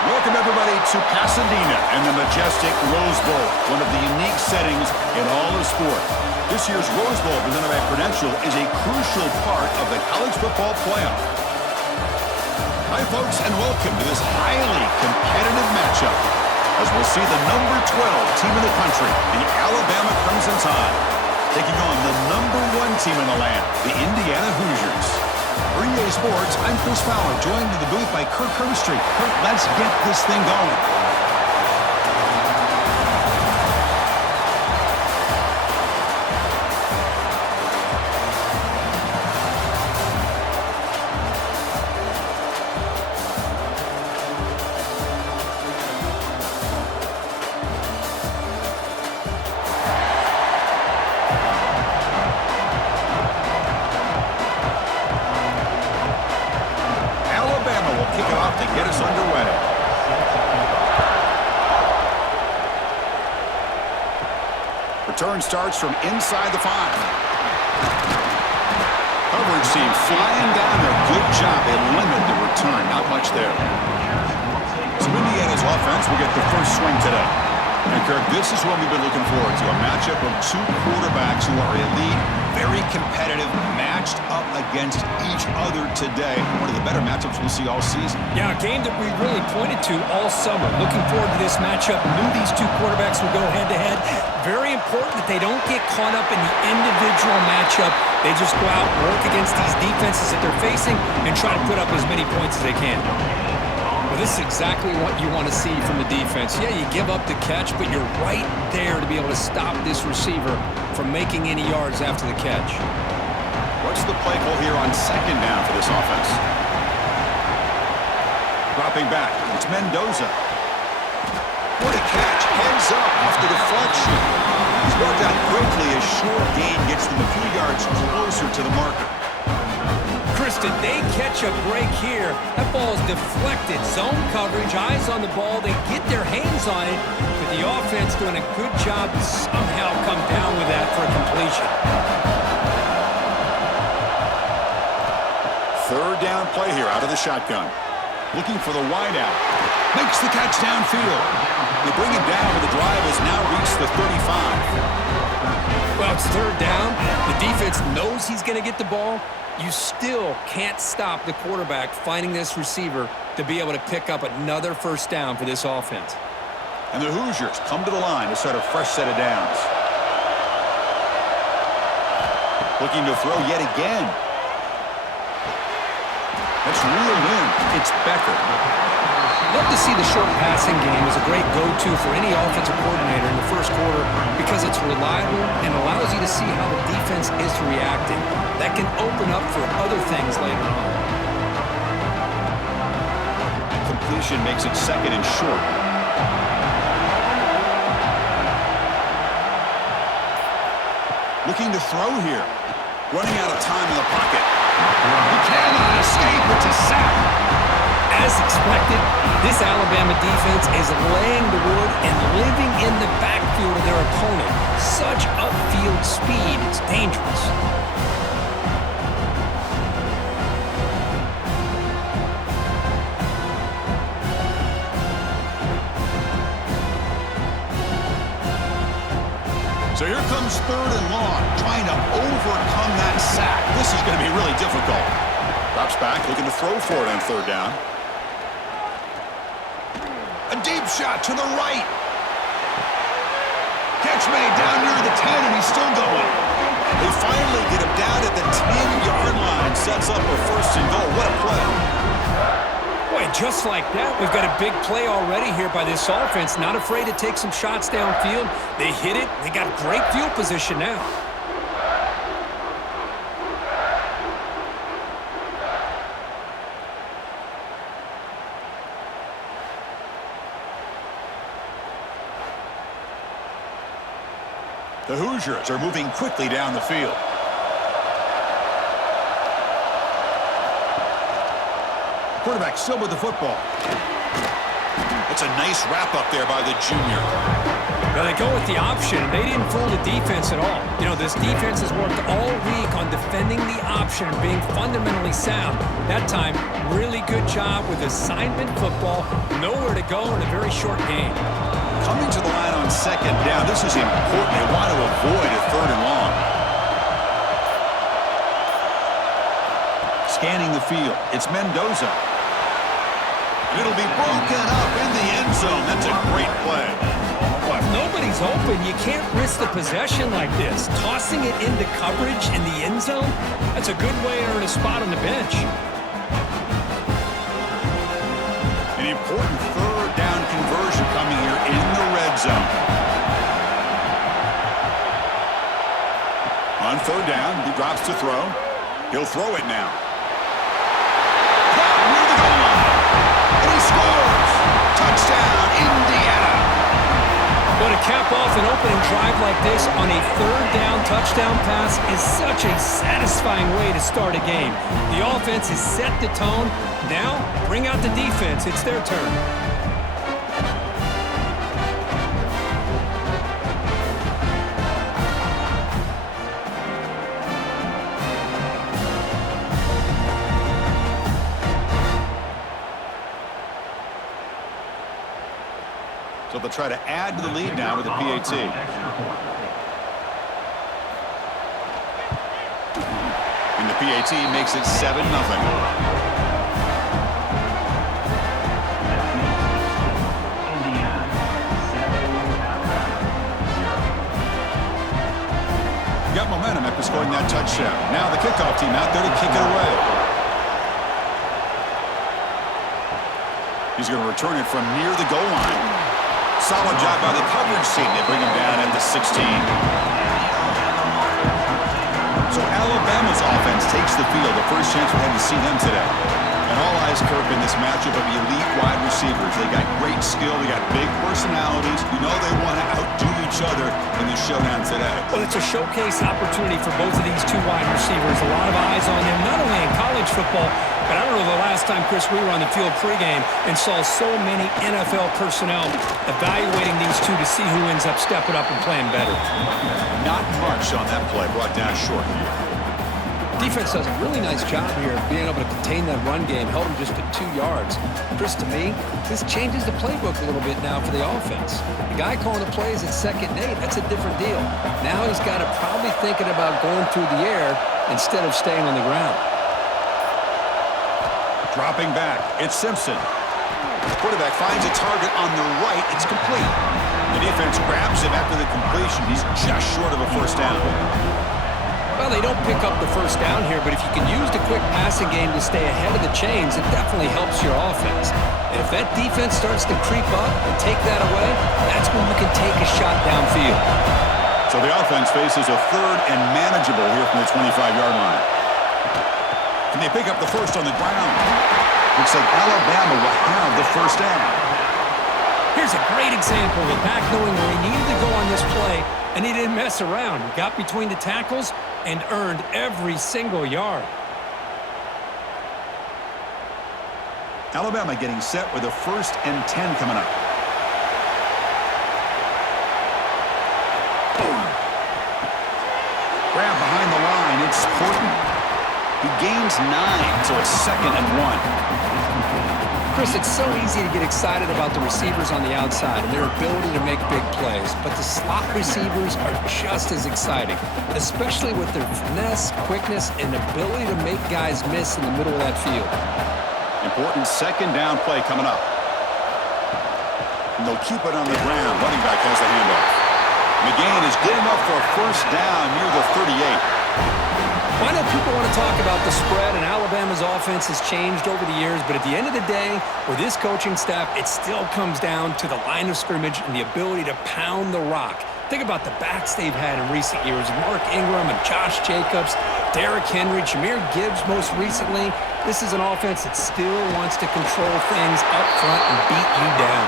Welcome, everybody, to Pasadena and the majestic Rose Bowl, one of the unique settings in all of sport. This year's Rose Bowl, presented by Prudential, is a crucial part of the college football playoff. Hi, folks, and welcome to this highly competitive matchup as we'll see the number 12 team in the country, the Alabama Crimson Tide, taking on the number 1 team in the land, the Indiana Hoosiers. For EA Sports, I'm Chris Fowler, joined in the booth by Kirk Herbstreit. Kirk, let's get this thing going. Return starts from inside the 5. Coverage team flying down there. Good job. They limit the return. Not much there. So Indiana's offense will get the first swing today. And Kirk, this is what we've been looking forward to. A matchup of 2 quarterbacks who are elite, very competitive, matched up against each other today. One of the better matchups we'll see all season. Yeah, a game that we really pointed to all summer. Looking forward to this matchup. Knew these 2 quarterbacks would go head-to-head. Very important that they don't get caught up in the individual matchup. They just go out, work against these defenses that they're facing, and try to put up as many points as they can. Well, this is exactly what you want to see from the defense. Yeah, you give up the catch, but you're right there to be able to stop this receiver from making any yards after the catch. What's the play call here on 2nd down for this offense? Dropping back, it's Mendoza. What a catch, heads up off the deflection. He's brought down quickly as short gain gets them a few yards closer to the marker. Chris, did they catch a break here? That ball is deflected. Zone coverage, eyes on the ball. They get their hands on it, but the offense doing a good job to somehow come down with that for a completion. 3rd down play here out of the shotgun. Looking for the wideout. Makes the catch downfield. They bring it down, but the drive has now reached the 35. Well, it's 3rd down. The defense knows he's going to get the ball. You still can't stop the quarterback finding this receiver to be able to pick up another 1st down for this offense. And the Hoosiers come to the line to start a fresh set of downs. Looking to throw yet again. That's reeled in. It's Becker. Love to see the short passing game as a great go-to for any offensive coordinator in the 1st quarter because it's reliable and allows you to see how the defense is reacting. That can open up for other things later on. Completion makes it 2nd and short. Looking to throw here. Running out of time in the pocket. He cannot escape. It's a sack. As expected, this Alabama defense is laying the wood and living in the backfield of their opponent. Such upfield speed, it's dangerous. So here comes 3rd and long, trying to overcome that sack. This is going to be really difficult. Drops back, looking to throw for it on 3rd down. A deep shot to the right. Catch made down near the 10, and he's still going. They finally get him down at the 10-yard line. Sets up a 1st and goal. What a play. Boy, just like that, we've got a big play already here by this offense. Not afraid to take some shots downfield. They hit it. They got great field position now. The Hoosiers are moving quickly down the field. Quarterback still with the football. It's a nice wrap up there by the junior. Well, they go with the option. They didn't fool the defense at all. You know, this defense has worked all week on defending the option and being fundamentally sound. That time, really good job with assignment football. Nowhere to go in a very short game. Coming to the line on second down, this is important. They want to avoid a third and long. Scanning the field, it's Mendoza. And it'll be broken up in the end zone. That's a great play. Well, if nobody's open, you can't risk the possession like this. Tossing it into coverage in the end zone, that's a good way to earn a spot on the bench. An important third down conversion coming here in the red zone. On third down, he drops to throw. He'll throw it now. Caught near the goal line. And he scores! Touchdown, Indiana! But to cap off an opening drive like this on a third down touchdown pass is such a satisfying way to start a game. The offense has set the tone. Now, bring out the defense. It's their turn. So they'll try to add to the lead now with the PAT. And the PAT makes it 7-0. Got momentum after scoring that touchdown. Now the kickoff team out there to kick it away. He's going to return it from near the goal line. Solid job by the coverage team. They bring him down at the 16. So Alabama's offense takes the field. The first chance we had to see them today. And all eyes, Kirk, in this matchup of elite wide receivers. They got great skill. They got big personalities. You know they want to outdo each other in the showdown today. Well, it's a showcase opportunity for both of these two wide receivers. A lot of eyes on them, not only in college football, but I don't know the last time, Chris, we were on the field pregame and saw so many NFL personnel evaluating these two to see who ends up stepping up and playing better. Not much on that play, brought down short. Defense does a really nice job here of being able to contain that run game, held them just at 2 yards. Chris, to me, this changes the playbook a little bit now for the offense. The guy calling the plays at 2nd and 8, that's a different deal. Now he's got to probably thinking about going through the air instead of staying on the ground. Dropping back, it's Simpson. The quarterback finds a target on the right. It's complete. The defense grabs him after the completion. He's just short of a first down. Well, they don't pick up the first down here, but if you can use the quick passing game to stay ahead of the chains, it definitely helps your offense. And if that defense starts to creep up and take that away, that's when you can take a shot downfield. So the offense faces a third and manageable here from the 25-yard line. Can they pick up the first on the ground? Looks like Alabama will have the first down. Here's a great example of back knowing where he needed to go on this play, and he didn't mess around. He got between the tackles and earned every single yard. Alabama getting set with a 1st and 10 coming up. Grab behind the line. It's Horton. He gains 9, so it's 2nd and 1. Chris, it's so easy to get excited about the receivers on the outside and their ability to make big plays, but the slot receivers are just as exciting, especially with their finesse, quickness, and ability to make guys miss in the middle of that field. Important 2nd down play coming up. And they'll keep it on the ground. Running back has the handoff. McGain is good enough for a first down near the 38. Well, I know people want to talk about the spread, and Alabama's offense has changed over the years, but at the end of the day, with this coaching staff, it still comes down to the line of scrimmage and the ability to pound the rock. Think about the backs they've had in recent years. Mark Ingram and Josh Jacobs, Derrick Henry, Jahmyr Gibbs most recently. This is an offense that still wants to control things up front and beat you down.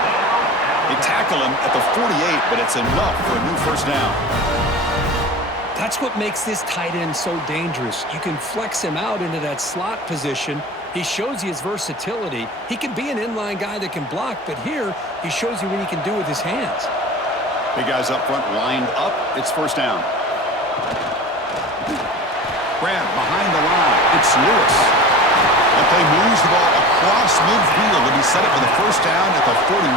They tackle him at the 48, but it's enough for a new first down. That's what makes this tight end so dangerous. You can flex him out into that slot position. He shows you his versatility. He can be an inline guy that can block, but here he shows you what he can do with his hands. Big guys up front lined up. It's first down. Grab behind the line. It's Lewis. That play moves the ball across midfield to be set up for the first down at the 41.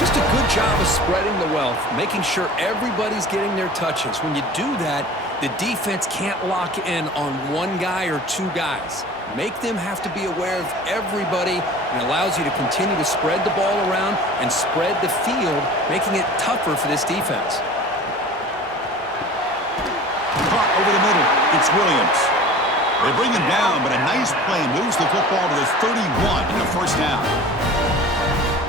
Just a good job of spreading the wealth, making sure everybody's getting their touches. When you do that, the defense can't lock in on one guy or two guys. Make them have to be aware of everybody, and it allows you to continue to spread the ball around and spread the field, making it tougher for this defense. Caught over the middle. It's Williams. They bring him down, but a nice play moves the football to the 31 in the first down.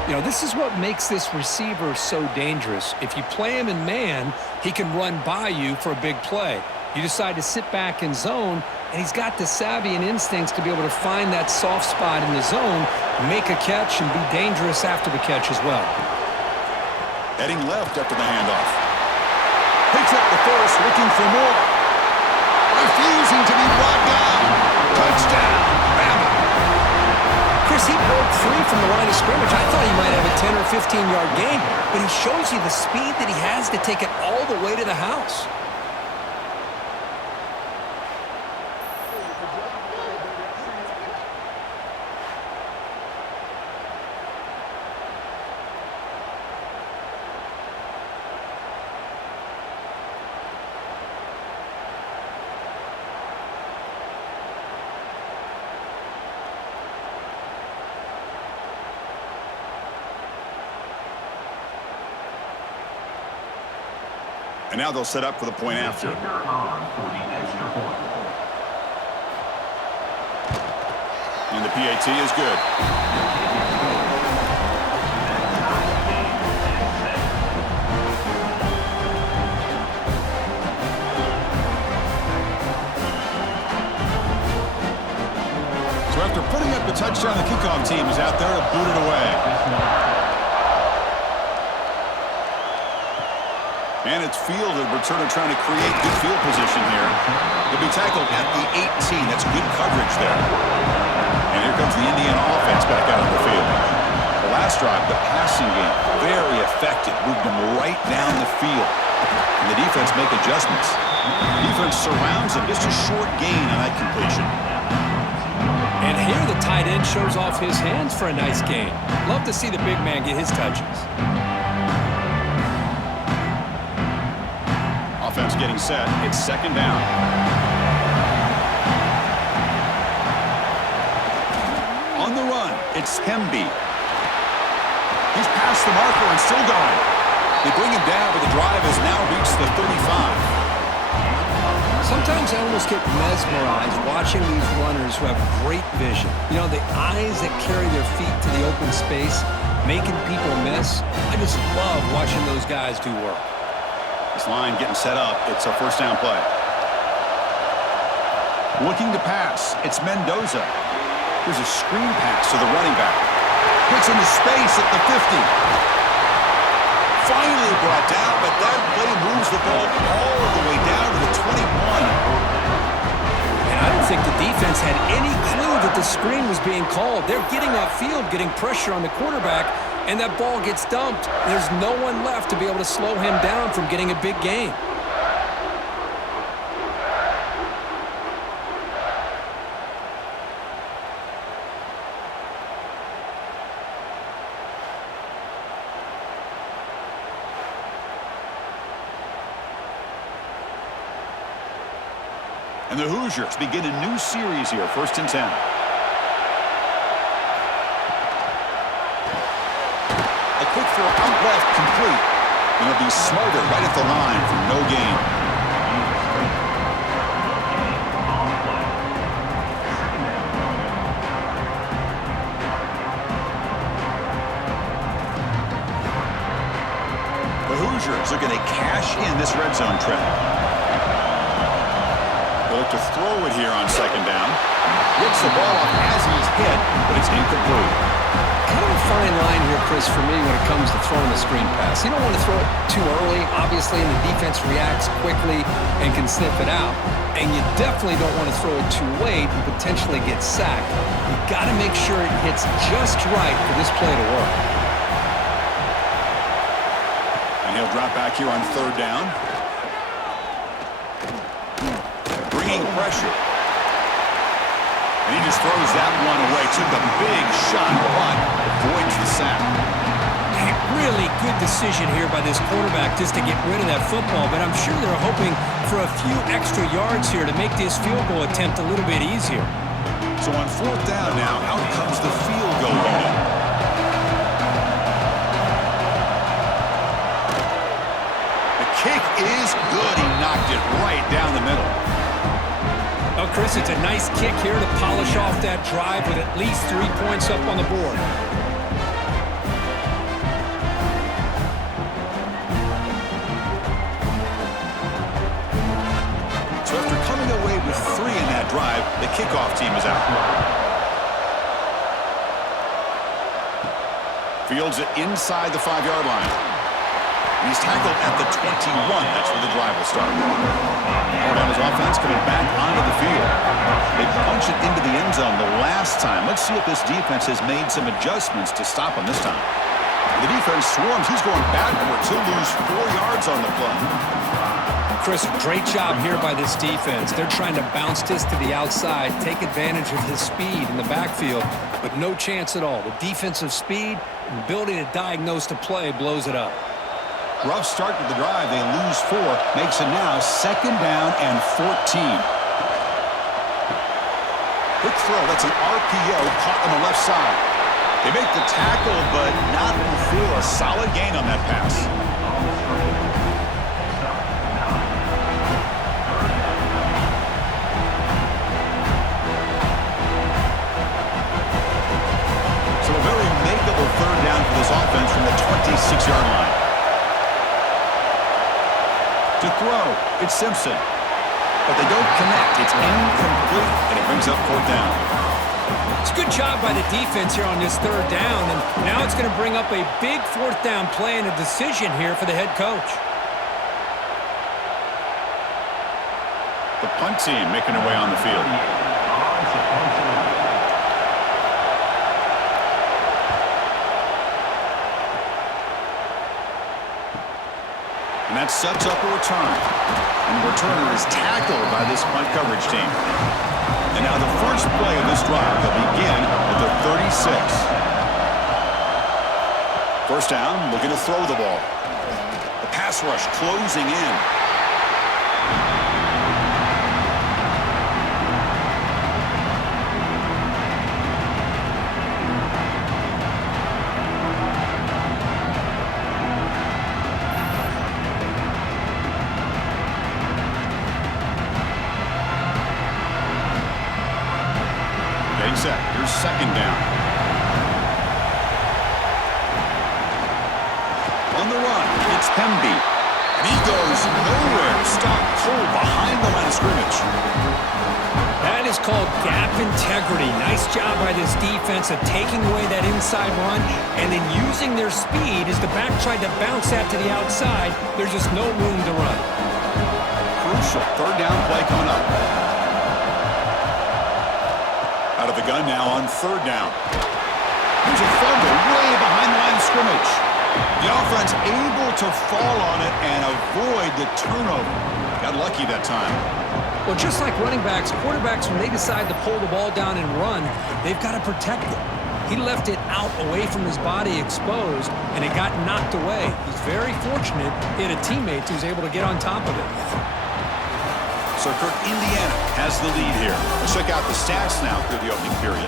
You know, this is what makes this receiver so dangerous. If you play him in man, he can run by you for a big play. You decide to sit back in zone, and he's got the savvy and instincts to be able to find that soft spot in the zone, make a catch, and be dangerous after the catch as well. Heading left after the handoff. Picks up the first, looking for more. Refusing to be brought down. Touchdown, Bama. Chris, he broke free from the line of scrimmage. I thought he might have a 10 or 15-yard gain, but he shows you the speed that he has to take it all the way to the house. And now they'll set up for the point after. And the PAT is good. So after putting up the touchdown, the kickoff team is out there to boot it away. And it's fielded. We're sort of trying to create good field position here. They'll be tackled at the 18. That's good coverage there. And here comes the Indiana offense back out on the field. The last drive, the passing game, very effective. Moved them right down the field. And the defense make adjustments. The defense surrounds them. Just a short gain on that completion. And here the tight end shows off his hands for a nice gain. Love to see the big man get his touches. Offense getting set. It's second down. On the run, it's Hemby. He's past the marker and still going. They bring him down, but the drive has now reached the 35. Sometimes I almost get mesmerized watching these runners who have great vision. You know, the eyes that carry their feet to the open space, making people miss. I just love watching those guys do work. This line getting set up. It's a first down play. Looking to pass. It's Mendoza. There's a screen pass to the running back. Gets into space at the 50. Finally brought down, but that play moves the ball all the way down to the 21. And I don't think the defense had any clue that the screen was being called. They're getting upfield, getting pressure on the quarterback, and that ball gets dumped. There's no one left to be able to slow him down from getting a big gain. And the Hoosiers begin a new series here, 1st and 10. A quick throw out left, complete. And it'll be smothered right at the line for no gain. The Hoosiers looking to cash in this red zone trip. They'll look to throw it here on second down. Gets the ball off as he's hit, but it's incomplete. Kind of a fine line here, Chris, for me when it comes to throwing a screen pass. You don't want to throw it too early, obviously, and the defense reacts quickly and can sniff it out. And you definitely don't want to throw it too late and potentially get sacked. You've got to make sure it hits just right for this play to work. And he'll drop back here on third down. Bringing pressure. And he just throws that one away. Took a big shot, but avoids the sack. A really good decision here by this quarterback just to get rid of that football, but I'm sure they're hoping for a few extra yards here to make this field goal attempt a little bit easier. So on fourth down now, out comes the field goal unit. The kick is good. He knocked it right down the middle. Well, Chris, it's a nice kick here to polish off that drive with at least 3 points up on the board. So after coming away with 3 in that drive, the kickoff team is out. Fields it inside the 5-yard line. He's tackled at the 21. That's where the drive will start. Alabama's offense coming back onto the field. They punch it into the end zone the last time. Let's see if this defense has made some adjustments to stop him this time. The defense swarms. He's going backwards. He'll lose 4 yards on the play. Chris, great job here by this defense. They're trying to bounce this to the outside, take advantage of his speed in the backfield, but no chance at all. The defensive speed and ability to diagnose the play blows it up. Rough start to the drive. They lose 4. Makes it now 2nd down and 14. Quick throw. That's an RPO caught on the left side. They make the tackle, but not before a solid gain on that pass. So a very makeable 3rd down for this offense from the 26-yard line. To throw, it's Simpson. But they don't connect. It's incomplete, and it brings up 4th down. It's a good job by the defense here on this 3rd down, and now it's going to bring up a big 4th down play and a decision here for the head coach. The punt team making their way on the field. And that sets up a return. And the returner is tackled by this punt coverage team. And now the first play of this drive will begin at the 36. First down, looking to throw the ball. The pass rush closing in. Set. Here's 2nd down. On the run, it's Hemby. And he goes nowhere. Stopped cold behind the line of scrimmage. That is called gap integrity. Nice job by this defense of taking away that inside run and then using their speed as the back tried to bounce that to the outside. There's just no room to run. Crucial 3rd down play coming up. Out of the gun now on 3rd down. There's a fumble way behind the line of scrimmage. The offense able to fall on it and avoid the turnover. Got lucky that time. Well, just like running backs, quarterbacks, when they decide to pull the ball down and run, they've got to protect it. He left it out away from his body exposed, and it got knocked away. He's very fortunate he had a teammate who's able to get on top of it. So Kirk, Indiana has the lead here. Let's check out the stats now through the opening period.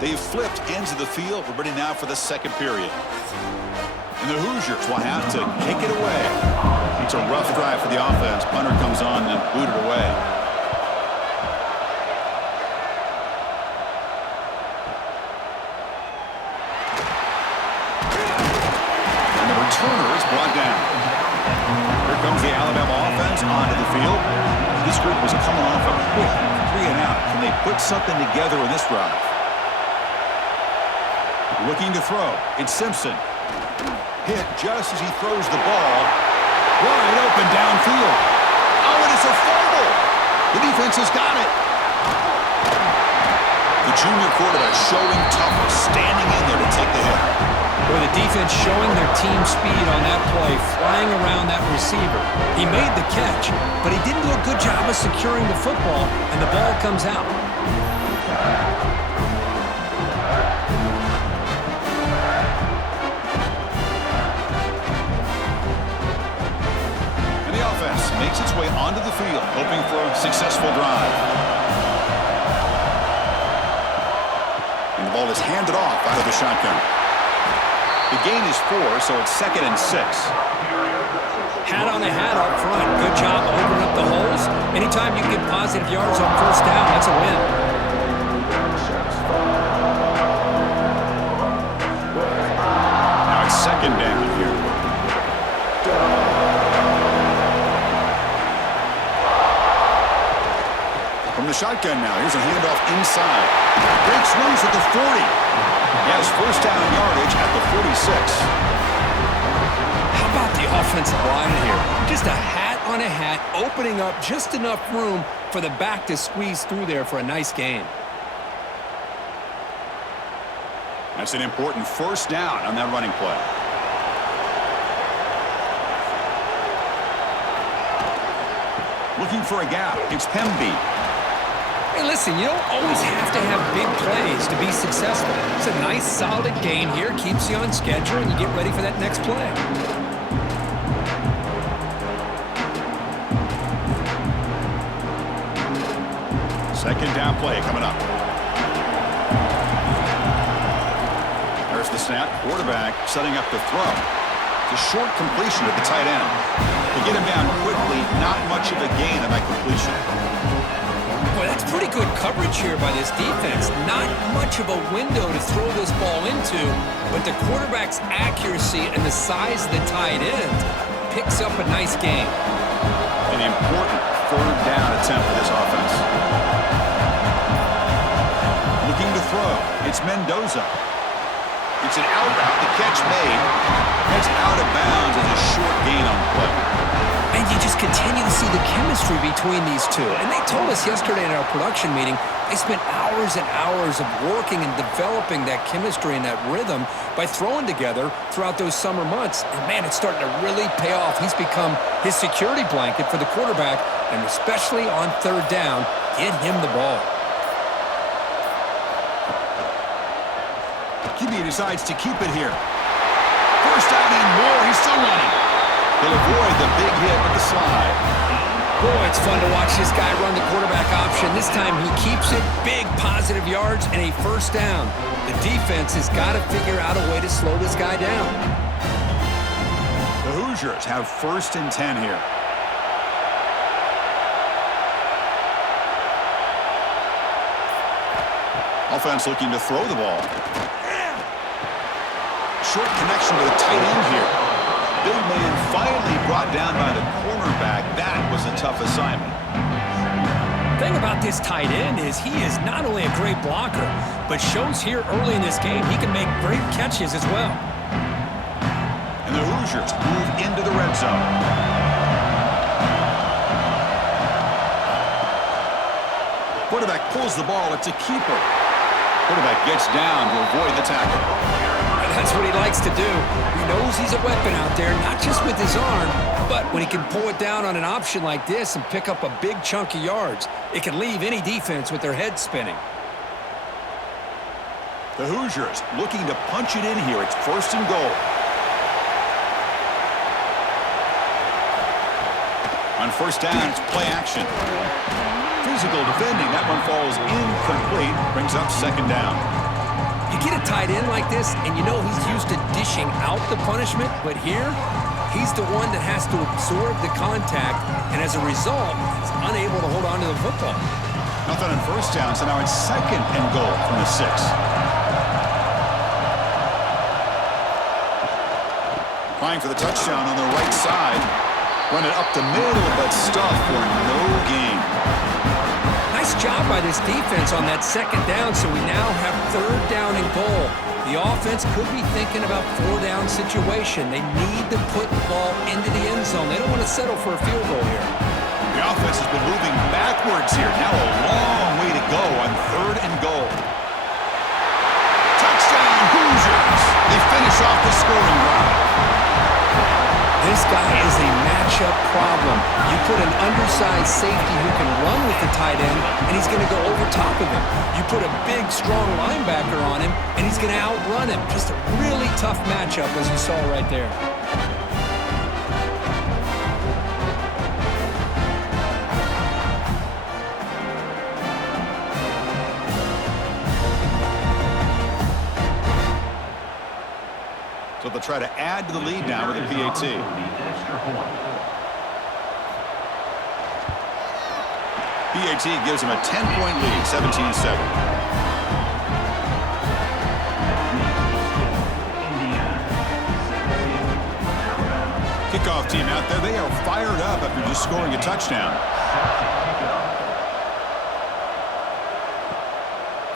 They've flipped ends of the field. We're ready now for the 2nd period. And the Hoosiers will have to kick it away. It's a rough drive for the offense. Punter comes on and booted away. Turner is brought down. Here comes the Alabama offense onto the field. This group was coming off a quick 3 and out. Can they put something together in this drive? Looking to throw. It's Simpson. Hit just as he throws the ball. Wide open downfield. Oh, and it's a fumble. The defense has got it. The junior quarterback showing toughness, standing in there to take the hit. Well, the defense showing their team speed on that play, flying around that receiver. He made the catch, but he didn't do a good job of securing the football, and the ball comes out. And the offense makes its way onto the field, hoping for a successful drive. And the ball is handed off out of the shotgun. The gain is 4, so it's 2nd and 6. Hat on the hat up front. Good job opening up the holes. Anytime you get positive yards on first down, that's a win. Now it's 2nd down here. From the shotgun now, here's a handoff inside. Breaks loose at the 40. He has first down yardage at the 46. How about the offensive line here? Just a hat on a hat, opening up just enough room for the back to squeeze through there for a nice gain. That's an important first down on that running play. Looking for a gap. It's Hemby. Hey, listen, you don't always have to have big plays to be successful. It's a nice, solid gain here. Keeps you on schedule, and you get ready for that next play. Second down play coming up. There's the snap. Quarterback setting up the throw. It's a short completion at the tight end. To get him down quickly, not much of a gain on that completion. Boy, that's pretty good coverage here by this defense. Not much of a window to throw this ball into, but the quarterback's accuracy and the size of the tight end picks up a nice gain. An important third down attempt for this offense. Looking to throw. It's Mendoza. It's an out route. The catch made. It's out of bounds as a short gain on play. And you just continue to see the chemistry between these two. And they told us yesterday in our production meeting, they spent hours and hours of working and developing that chemistry and that rhythm by throwing together throughout those summer months. And, man, it's starting to really pay off. He's become his security blanket for the quarterback, and especially on third down, get him the ball. QB decides to keep it here. First down and more. He's still running. He'll avoid the big hit with the slide. Boy, it's fun to watch this guy run the quarterback option. This time he keeps it. Big positive yards and a first down. The defense has got to figure out a way to slow this guy down. The Hoosiers have 1st and 10 here. Offense looking to throw the ball. Short connection to the tight end here. Big man finally brought down by the cornerback. That was a tough assignment. The thing about this tight end is he is not only a great blocker, but shows here early in this game he can make great catches as well. And the Hoosiers move into the red zone. Quarterback pulls the ball. It's a keeper. Quarterback gets down to avoid the tackle. That's what he likes to do. He knows he's a weapon out there, not just with his arm, but when he can pull it down on an option like this and pick up a big chunk of yards, it can leave any defense with their head spinning. The Hoosiers looking to punch it in here. It's 1st and goal. On first down, it's play action. Physical defending. That one falls incomplete. Brings up 2nd down. You get a tight end like this, and you know he's used to dishing out the punishment, but here, he's the one that has to absorb the contact, and as a result, he's unable to hold on to the football. Nothing on first down, so now it's 2nd and goal from the 6. Trying for the touchdown on the right side. Run it up the middle, but stuffed for no gain. Nice Nice job by this defense on that second down, so we now have third down and goal. The offense could be thinking about four-down situation. They need to put the ball into the end zone. They don't want to settle for a field goal here. The offense has been moving backwards here. Now a long way to go on third and goal. Touchdown, Hoosiers! They finish off the scoring drive. This guy is a matchup problem. You put an undersized safety who can run with the tight end, and he's going to go over top of him. You put a big, strong linebacker on him, and he's going to outrun him. Just a really tough matchup, as you saw right there. So they'll try to add to the lead now with a PAT. PAT gives him a 10-point lead, 17-7. Kickoff team out there. They are fired up after just scoring a touchdown.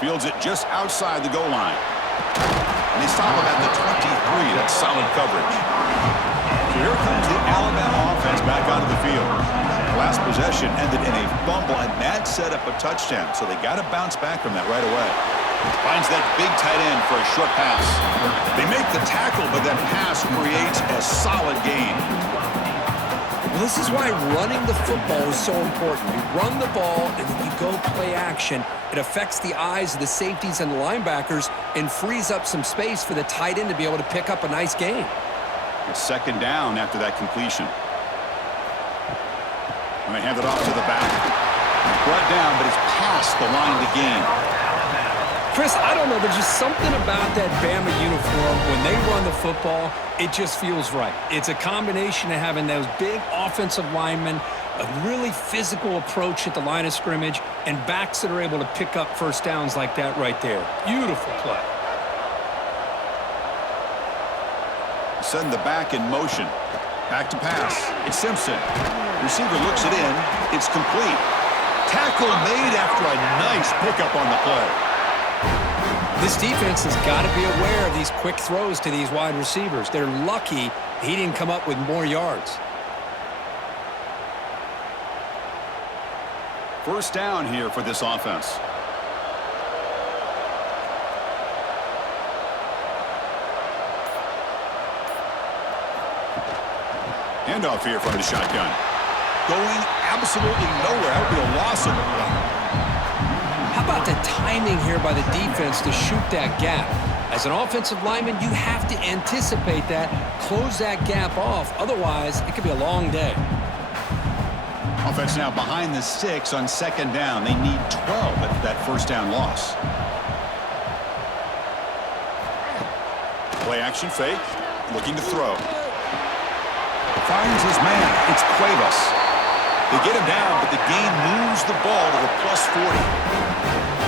Fields it just outside the goal line. And they stop him at the 23. That's solid coverage. So here comes the Alabama offense back onto the field. Last possession ended in a fumble, and that set up a touchdown. So they got to bounce back from that right away. Finds that big tight end for a short pass. They make the tackle, but that pass creates a solid gain. Well, this is why running the football is so important. You run the ball, and then you go play action. It affects the eyes of the safeties and the linebackers and frees up some space for the tight end to be able to pick up a nice gain. It's second down after that completion. And they hand it off to the back. Brought down, but it's past the line to gain. Chris, I don't know. There's just something about that Bama uniform. When they run the football, it just feels right. It's a combination of having those big offensive linemen, a really physical approach at the line of scrimmage, and backs that are able to pick up first downs like that right there. Beautiful play. Send the back in motion. Back to pass. It's Simpson. Receiver looks it in. It's complete. Tackle made after a nice pickup on the play. This defense has got to be aware of these quick throws to these wide receivers. They're lucky he didn't come up with more yards. First down here for this offense. Handoff here from the shotgun. Going absolutely nowhere. That would be a loss of the play. How about the timing here by the defense to shoot that gap? As an offensive lineman, you have to anticipate that, close that gap off. Otherwise, it could be a long day. Offense now behind the 6 on second down. They need 12 at that first down loss. Play action fake. Looking to throw. Finds his man. It's Cuevas. They get him down, but the gain moves the ball to the plus 40.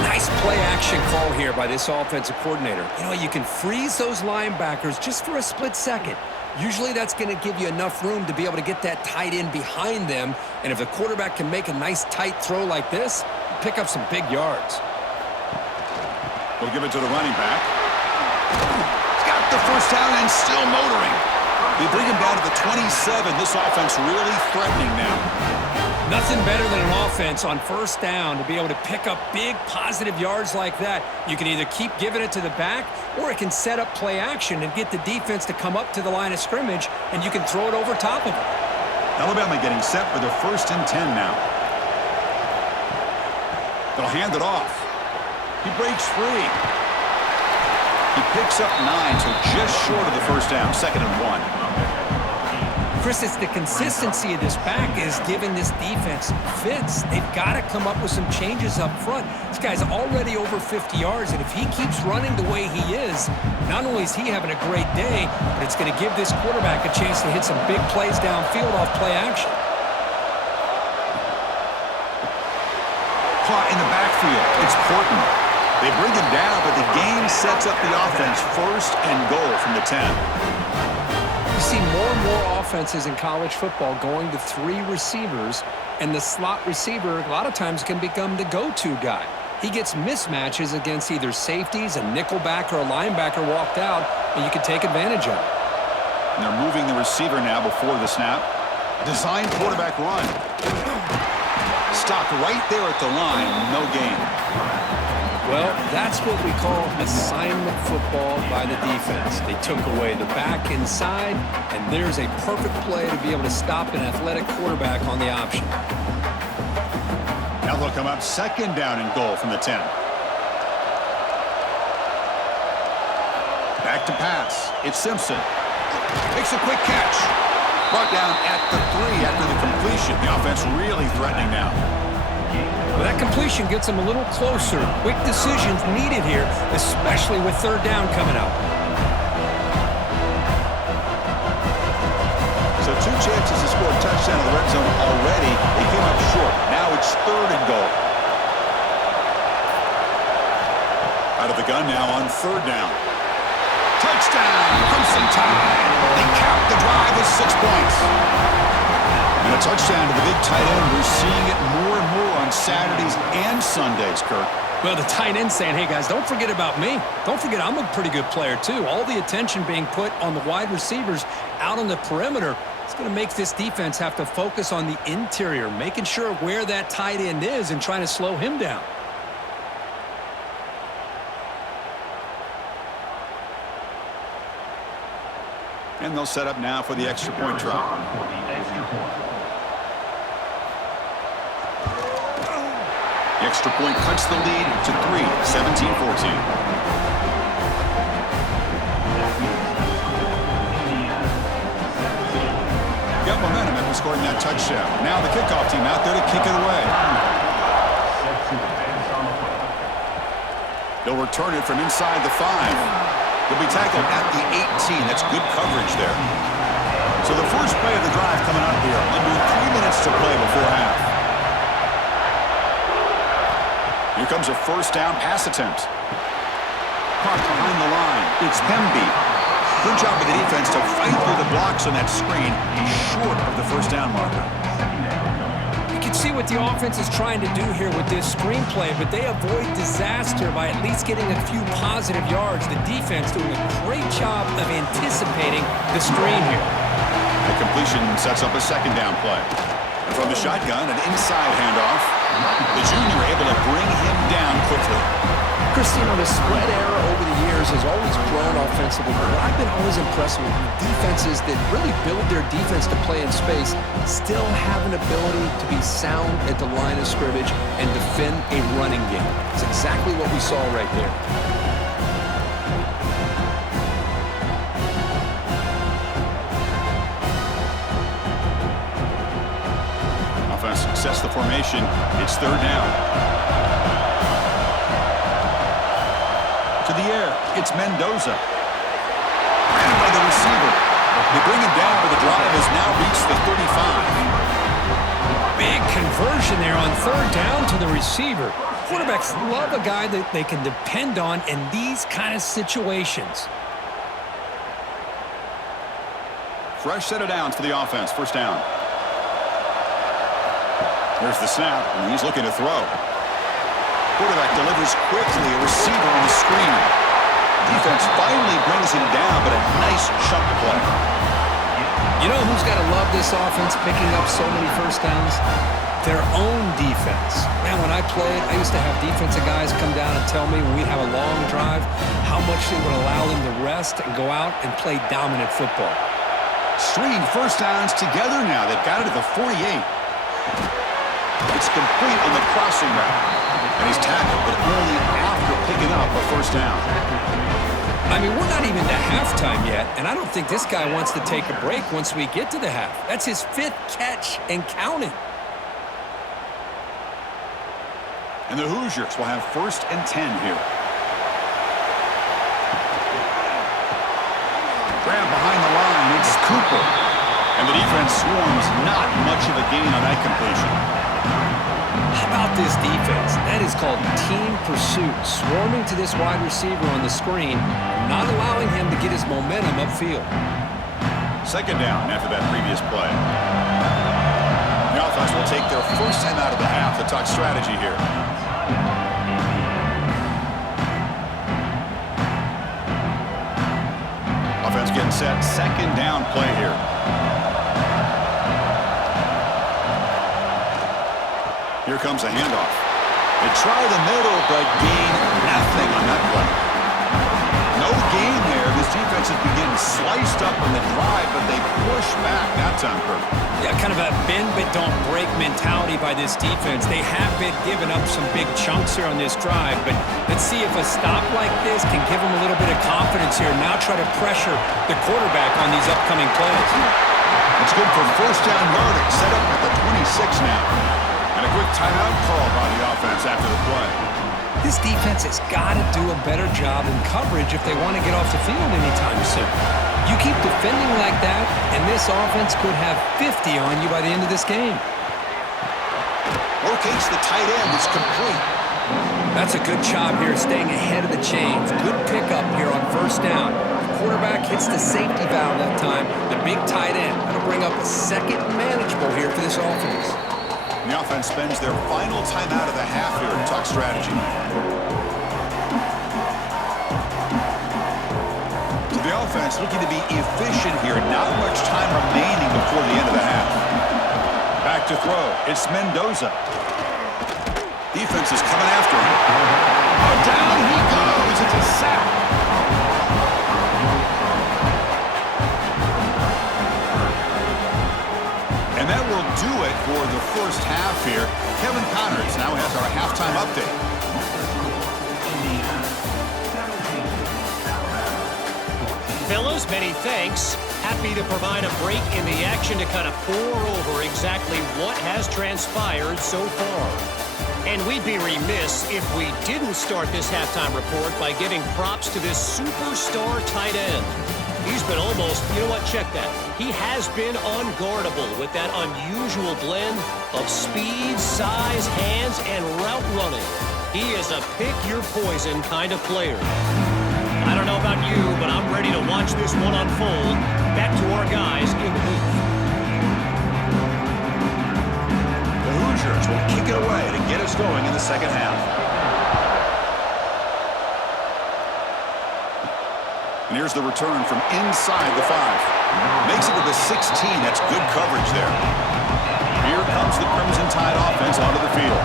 Nice play action call here by this offensive coordinator. You know, you can freeze those linebackers just for a split second. Usually that's going to give you enough room to be able to get that tight end behind them. And if the quarterback can make a nice tight throw like this, pick up some big yards. We'll give it to the running back. He's got the first down and still motoring. They bring him down to the 27. This offense really threatening now. Nothing better than an offense on first down to be able to pick up big positive yards like that. You can either keep giving it to the back, or it can set up play action and get the defense to come up to the line of scrimmage, and you can throw it over top of it. Alabama getting set for their first and 10 now. They'll hand it off. He breaks free. He picks up 9, so just short of the first down, second and 1. Chris, it's the consistency of this back is giving this defense fits. They've got to come up with some changes up front. This guy's already over 50 yards, and if he keeps running the way he is, not only is he having a great day, but it's going to give this quarterback a chance to hit some big plays downfield off play action. Caught in the backfield. It's Porton. They bring him down, but the gain sets up the offense first and goal from the 10. You see more and more offenses in college football going to 3 receivers, and the slot receiver a lot of times can become the go-to guy. He gets mismatches against either safeties, a nickelback, or a linebacker walked out, and you can take advantage of it. And they're moving the receiver now before the snap. Design quarterback run. Stopped right there at the line. No gain. Well, that's what we call assignment football by the defense. They took away the back inside, and there's a perfect play to be able to stop an athletic quarterback on the option. Now they'll come up 2nd down and goal from the 10. Back to pass. It's Simpson. Makes a quick catch. Brought down at the 3 after the completion. The offense really threatening now. Well, that completion gets them a little closer. Quick decisions needed here, especially with 3rd down coming up. So 2 chances to score a touchdown in the red zone already. They came up short. Now it's 3rd and goal. Out of the gun now on 3rd down. Touchdown! Crimson Tide. They cap the drive with 6 points. And a touchdown to the big tight end. We're seeing it more and more on Saturdays and Sundays, Kirk. Well, the tight end saying, hey, guys, don't forget about me. Don't forget I'm a pretty good player, too. All the attention being put on the wide receivers out on the perimeter. It's going to make this defense have to focus on the interior, making sure where that tight end is and trying to slow him down. And they'll set up now for the extra point try. The extra point cuts the lead to 3, 17-14. Got momentum after scoring that touchdown. Now the kickoff team out there to kick it away. They'll return it from inside the 5. They'll be tackled at the 18. That's good coverage there. So the first play of the drive coming up here. Under 3 minutes to play before half. Here comes a 1st down pass attempt. Caught behind the line. It's Hemby. Good job of the defense to fight through the blocks on that screen. He's short of the 1st down marker. You can see what the offense is trying to do here with this screenplay, but they avoid disaster by at least getting a few positive yards. The defense doing a great job of anticipating the screen here. The completion sets up a 2nd down play. And from the shotgun, an inside handoff. The junior able to bring him down quickly. Christine, the spread era over the years has always grown offensively, but what I've been always impressed with defenses that really build their defense to play in space still have an ability to be sound at the line of scrimmage and defend a running game. It's exactly what we saw right there. Offense sets the formation. It's 3rd down. To the air, it's Mendoza. Ran by the receiver. They bring him down, but the drive has now reached the 35. Big conversion there on 3rd down to the receiver. Quarterbacks love a guy that they can depend on in these kind of situations. Fresh set of downs for the offense. 1st down. There's the snap, and he's looking to throw. Quarterback delivers quickly, a receiver on the screen. Defense finally brings him down, but a nice chunk play. You know who's got to love this offense picking up so many 1st downs? Their own defense. Man, when I played, I used to have defensive guys come down and tell me when we have a long drive how much they would allow them to rest and go out and play dominant football. Stringing 1st downs together now. They've got it at the 48. It's complete on the crossing route. And he's tackled, but only after picking up a 1st down. I mean, we're not even to halftime yet, and I don't think this guy wants to take a break once we get to the half. That's his 5th catch and counting. And the Hoosiers will have 1st and 10 here. Grab behind the line, it's Cooper. And the defense swarms, not much of a gain on that completion. How about this defense? That is called team pursuit. Swarming to this wide receiver on the screen, not allowing him to get his momentum upfield. Second down after that previous play. The offense will take their first time out of the half to talk strategy here. Offense getting set. Second down play here. Here comes a handoff. They try the middle, but gain nothing on that play. No gain there. This defense has been getting sliced up on the drive, but they push back that time, Kirk. Yeah, kind of a bend but don't break mentality by this defense. They have been giving up some big chunks here on this drive, but let's see if a stop like this can give them a little bit of confidence here. Now try to pressure the quarterback on these upcoming plays. It's good for first down yardage. Set up at the 26 now. And a quick timeout call by the offense after the play. This defense has got to do a better job in coverage if they want to get off the field anytime soon. You keep defending like that, and this offense could have 50 on you by the end of this game. Locates the tight end. It's complete. That's a good job here staying ahead of the chains. Good pickup here on first down. The quarterback hits the safety valve that time. The big tight end. That'll bring up a second manageable here for this offense. The offense spends their final time out of the half here to talk strategy. So the offense looking to be efficient here. Not much time remaining before the end of the half. Back to throw. It's Mendoza. Defense is coming after him. Oh, down he goes. It's a sack. And that will do it for the first half here. Kevin Connors now has our halftime update. Fellas, many thanks. Happy to provide a break in the action to kind of pour over exactly what has transpired so far. And we'd be remiss if we didn't start this halftime report by giving props to this superstar tight end. He's been almost, you know what, check that. He has been unguardable with that unusual blend of speed, size, hands, and route running. He is a pick-your-poison kind of player. I don't know about you, but I'm ready to watch this one unfold. Back to our guys in the booth. The Hoosiers will kick it away to get us going in the second half. And here's the return from inside the 5. Makes it to the 16. That's good coverage there. Here comes the Crimson Tide offense onto the field.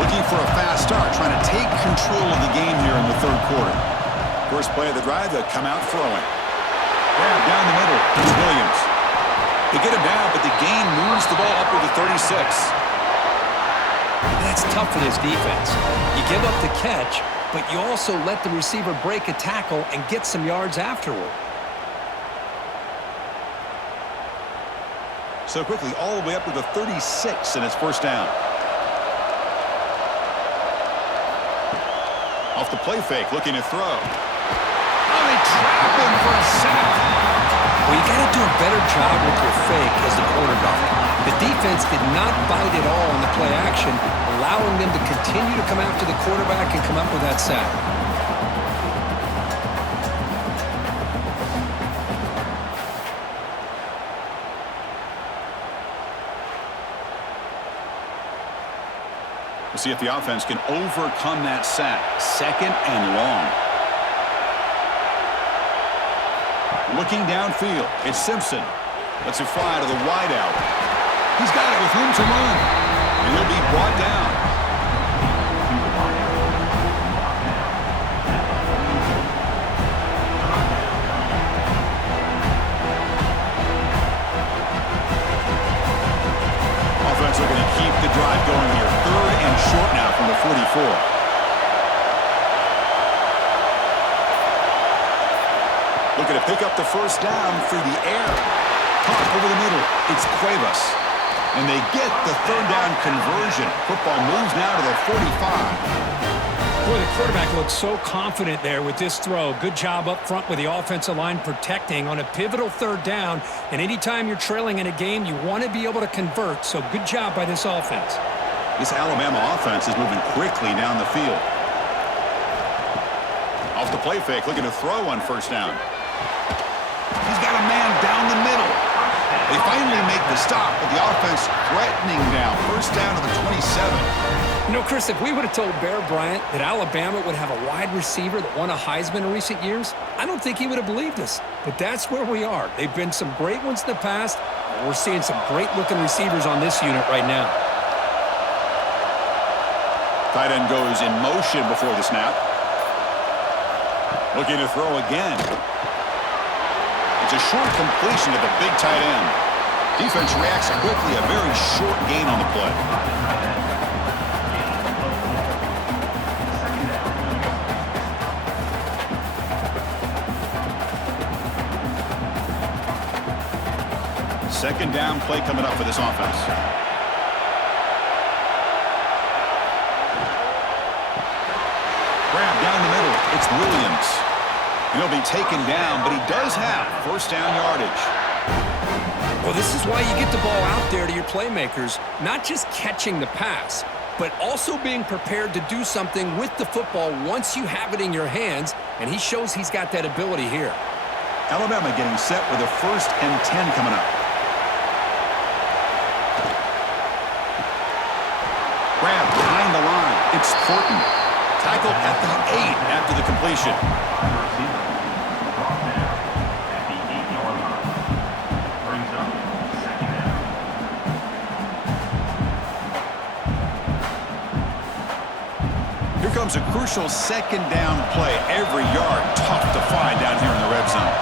Looking for a fast start, trying to take control of the game here in the third quarter. First play of the drive, they'll come out throwing. Grab down the middle. It's Williams. They get him down, but the gain moves the ball upward to 36. That's tough for this defense. You give up the catch, but you also let the receiver break a tackle and get some yards afterward. So quickly, all the way up to the 36 in his first down. Off the play fake, looking to throw. Oh, they trap him for a sack. Well, you got to do a better job with your fake as the quarterback. The defense did not bite at all on the play action, allowing them to continue to come after the quarterback and come up with that sack. We'll see if the offense can overcome that sack. Second and long. Looking downfield, it's Simpson. Lets it fly to the wideout. He's got it with room to run. And he'll be brought down. Offense looking to keep the drive going here. Third and short now from the 44. Looking to pick up the first down through the air. Caught over the middle. It's Cuevas. And they get the third down conversion. Football moves now to the 45. Boy, the quarterback looks so confident there with this throw. Good job up front with the offensive line protecting on a pivotal third down. And anytime you're trailing in a game, you want to be able to convert. So good job by this offense. This Alabama offense is moving quickly down the field. Off the play fake, looking to throw on first down. He's got a man down the middle. finally make the stop, but the offense threatening now. First down to the 27. You know, Chris, if we would have told Bear Bryant that Alabama would have a wide receiver that won a Heisman in recent years, I don't think he would have believed us. But that's where we are. They've been some great ones in the past, and we're seeing some great-looking receivers on this unit right now. Tight end goes in motion before the snap. Looking to throw again. It's a short completion to the big tight end. Defense reacts quickly, a very short gain on the play. Second down play coming up for this offense. Grab down the middle. It's Williams. And he'll be taken down, but he does have first down yardage. Well, this is why you get the ball out there to your playmakers, not just catching the pass, but also being prepared to do something with the football once you have it in your hands, and he shows he's got that ability here. Alabama getting set with a 1st and 10 coming up. Grab behind the line. It's Horton. Tackle at the 8 after the completion. Here comes a crucial second down play. Every yard tough to find down here in the red zone.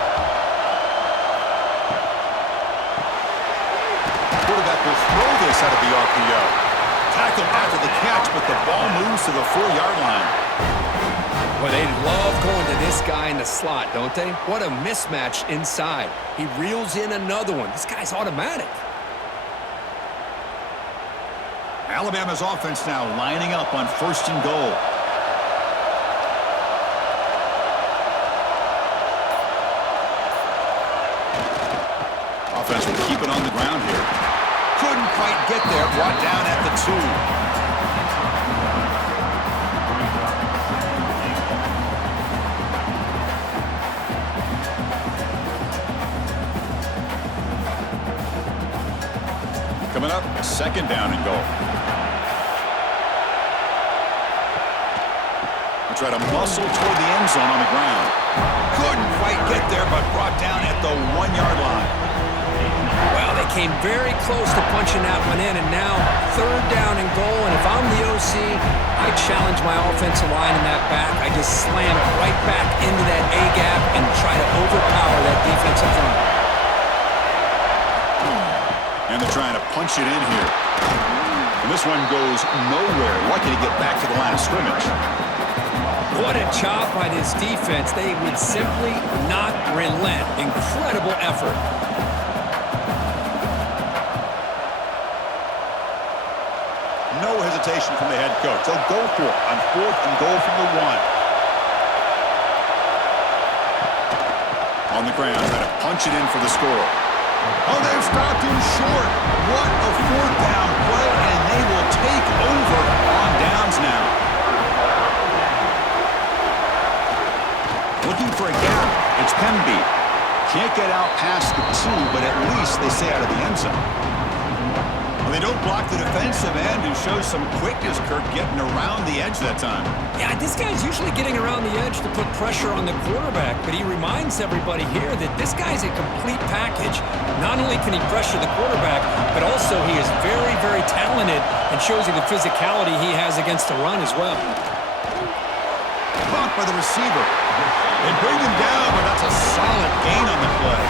Quarterback will throw this out of the RPO. Tackle after the catch, but the ball moves to the 4-yard line. Well, they love going to this guy in the slot, don't they? What a mismatch inside. He reels in another one. This guy's automatic. Alabama's offense now lining up on 1st and goal. Offense will keep it on the ground here. Couldn't quite get there. Brought down at the 2. Coming up, 2nd down and goal. We'll try to muscle toward the end zone on the ground. Couldn't quite get there, but brought down at the 1-yard line. Well, they came very close to punching that one in, and now 3rd down and goal. And if I'm the OC, I challenge my offensive line in that back. I just slam it right back into that A-gap and try to overpower that defensive front. And they're trying to punch it in here. And this one goes nowhere. Lucky to get back to the line of scrimmage. What a job by this defense. They would simply not relent. Incredible effort. No hesitation from the head coach. They'll go for it on 4th and goal from the 1. On the ground, trying to punch it in for the score. Oh, they've stopped him short. What a 4th down play, and they will take over on downs now. Looking for a gap. It's Pemby. Can't get out past the 2, but at least they stay out of the end zone. They don't block the defensive end, who shows some quickness, Kirk, getting around the edge that time. Yeah, this guy's usually getting around the edge to put pressure on the quarterback, but he reminds everybody here that this guy's a complete package. Not only can he pressure the quarterback, but also he is very, very talented and shows you the physicality he has against the run as well. Caught by the receiver. They bring him down, but that's a solid gain on the play.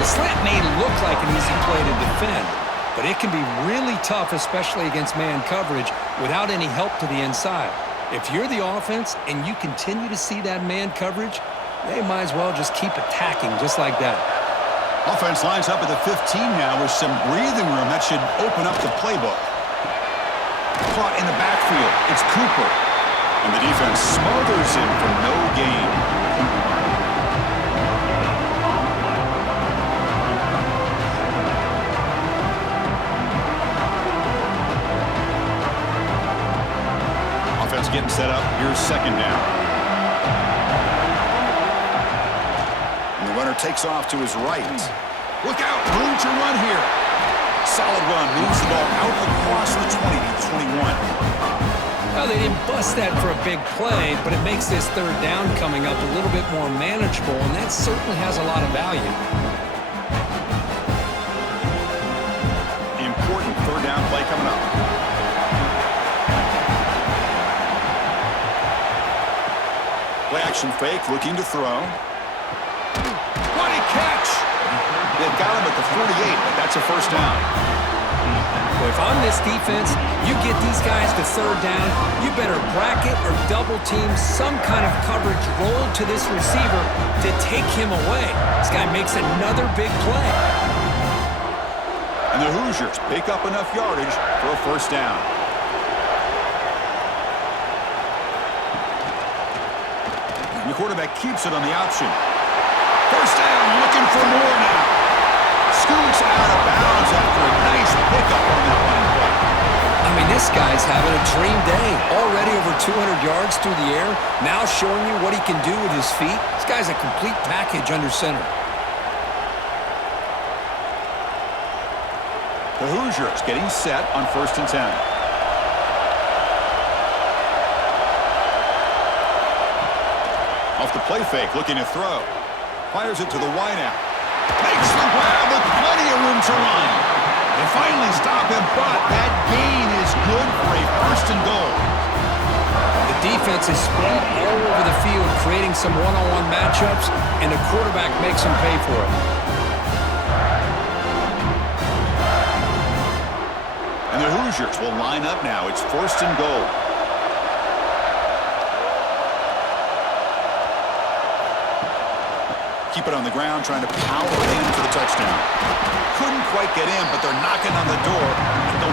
The slant may look like an easy play to defend, but it can be really tough, especially against man coverage, without any help to the inside. If you're the offense and you continue to see that man coverage, they might as well just keep attacking just like that. Offense lines up at the 15 now with some breathing room. That should open up the playbook. Caught in the backfield. It's Cooper. And the defense smothers him for no gain. Offense getting set up. Here's 2nd down. And the runner takes off to his right. Look out, room to run here. Solid run, moves the ball out across the 20 to the 21. Well, they didn't bust that for a big play, but it makes this third down coming up a little bit more manageable, and that certainly has a lot of value. Important third down play coming up. Play action fake, looking to throw. What a catch! They've got him at the 48, but that's a first down. Well, if I'm this defense, you get these guys to third down, you better bracket or double team some kind of coverage roll to this receiver to take him away. This guy makes another big play. And the Hoosiers pick up enough yardage for a first down. And the quarterback keeps it on the option. First down, looking for more now. Scoots out of bounds after a nice pickup on that line play. I mean, this guy's having a dream day. Already over 200 yards through the air, now showing you what he can do with his feet. This guy's a complete package under center. The Hoosiers getting set on 1st and 10. Off the play fake, looking to throw. Fires it to the wideout. Makes the grab with plenty of room to run. They finally stop him, but that gain is good for a 1st and goal. The defense is spread all over the field, creating some one-on-one matchups, and the quarterback makes them pay for it. And the Hoosiers will line up now. It's 1st and goal. Keep it on the ground, trying to power in for the touchdown. Couldn't quite get in, but they're knocking on the door at the 1.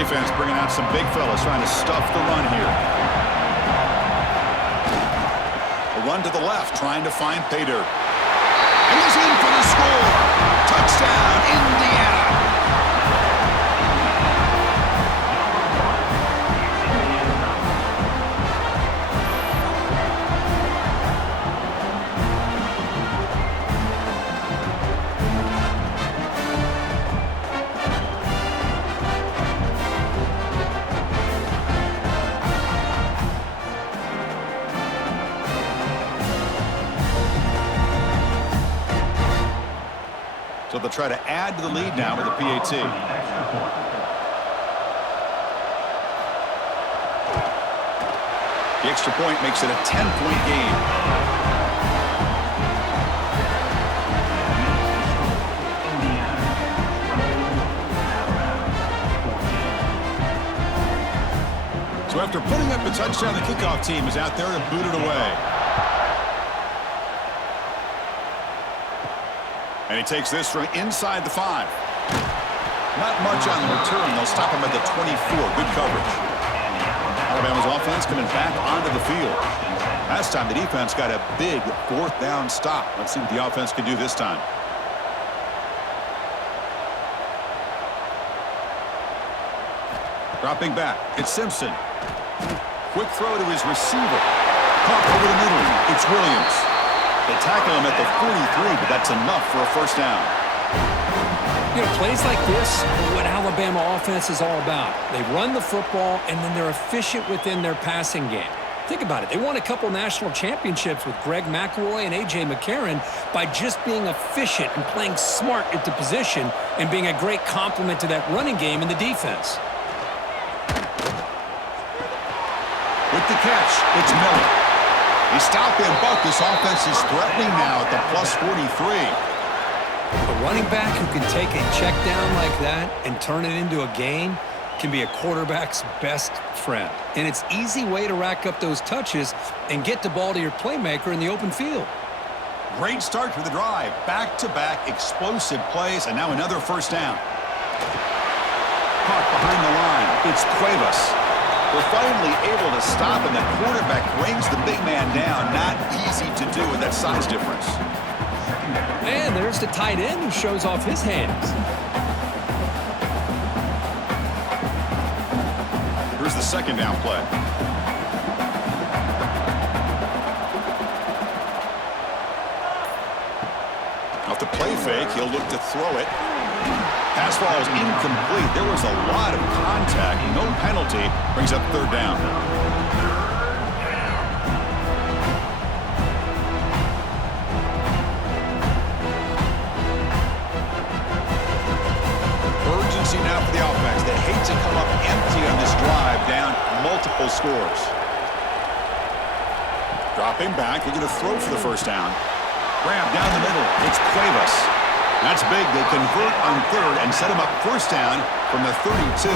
Defense bringing out some big fellas, trying to stuff the run here. A run to the left, trying to find pay dirt. And he's in for the score. Touchdown, Indiana. So they'll try to add to the lead now with a PAT. The extra point makes it a 10-point game. So after putting up a touchdown, the kickoff team is out there to boot it away. And he takes this from inside the 5. Not much on the return. They'll stop him at the 24. Good coverage. Alabama's offense coming back onto the field. Last time the defense got a big 4th down stop. Let's see what the offense can do this time. Dropping back. It's Simpson. Quick throw to his receiver. Caught over the middle. It's Williams. They tackle him at the 43, but that's enough for a first down. You know, plays like this are what Alabama offense is all about. They run the football, and then they're efficient within their passing game. Think about it. They won a couple national championships with Greg McElroy and A.J. McCarron by just being efficient and playing smart at the position and being a great complement to that running game in the defense. With the catch, it's Miller. He stopped him, but this offense is threatening now at the plus 43. A running back who can take a check down like that and turn it into a gain can be a quarterback's best friend. And it's an easy way to rack up those touches and get the ball to your playmaker in the open field. Great start to the drive. Back-to-back explosive plays, and now another first down. Caught behind the line. It's Cuevas. They're finally able to stop him. The quarterback brings the big man down. Not easy to do with that size difference. And there's the tight end who shows off his hands. second down play. Off the play fake, he'll look to throw it. Pass falls incomplete. There was a lot of contact. No penalty. Brings up third down. Urgency now for the offense. They hate to come up empty on this drive, down multiple scores. Dropping back. They're going to throw for the first down. Grab down the middle. It's Cuevas. That's big. They convert on third and set him up first down from the 32.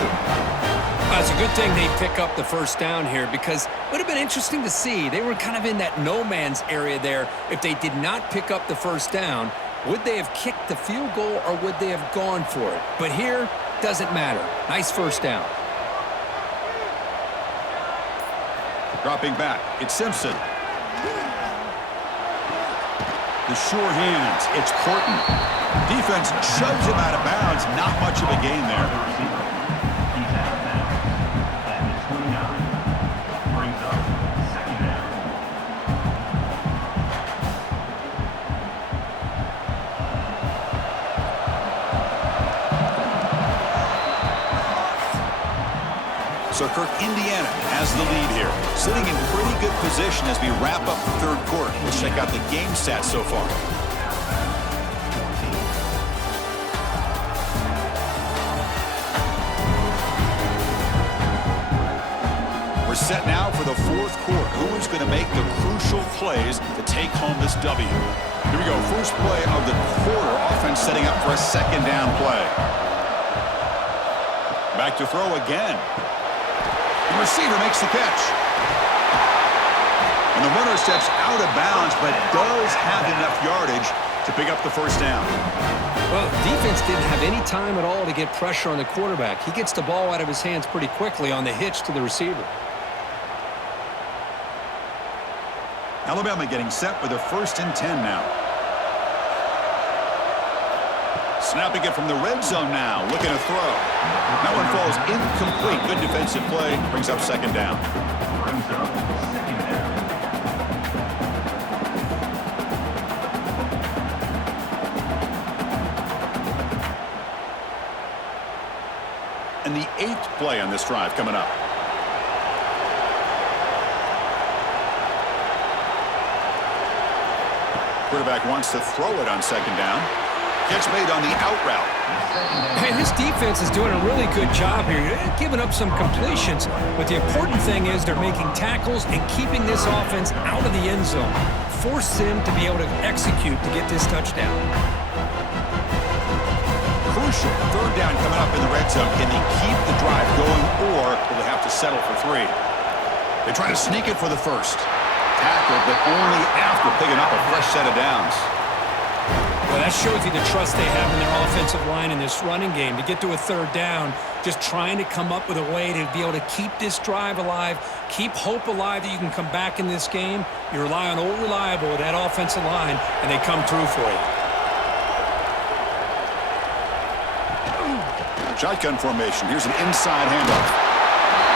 Well, it's a good thing they pick up the first down here because it would have been interesting to see. They were kind of in that no man's area there. If they did not pick up the first down, would they have kicked the field goal or would they have gone for it? But here, doesn't matter. Nice first down. Dropping back. It's Simpson. The sure hands. It's Corton. Defense shoves him out of bounds. Not much of a gain there. So Kirk, Indiana has the lead here. Sitting in pretty good position as we wrap up the third quarter. Let's check out the game stats so far. We're set now for the fourth quarter. Who is going to make the crucial plays to take home this W? Here we go. First play of the quarter. Offense setting up for a second down play. Back to throw again. The receiver makes the catch. And the runner steps out of bounds, but does have enough yardage to pick up the first down. Well, defense didn't have any time at all to get pressure on the quarterback. He gets the ball out of his hands pretty quickly on the hitch to the receiver. Alabama getting set with a 1st and 10 now. Snapping it from the red zone now. Looking to throw. That one falls incomplete. Good defensive play. Brings up second down. And the 8th play on this drive coming up. Quarterback wants to throw it on second down. Catch made on the out route. Hey, this defense is doing a really good job here. They're giving up some completions, but the important thing is they're making tackles and keeping this offense out of the end zone. Force them to be able to execute to get this touchdown. Crucial. Third down coming up in the red zone. Can they keep the drive going, or will they have to settle for 3? They try to sneak it for the first. Tackle, but only after picking up a fresh set of downs. Well, that shows you the trust they have in their offensive line in this running game. To get to a third down, just trying to come up with a way to be able to keep this drive alive, keep hope alive that you can come back in this game. You rely on old reliable with that offensive line, and they come through for you. Shotgun formation. Here's an inside handoff.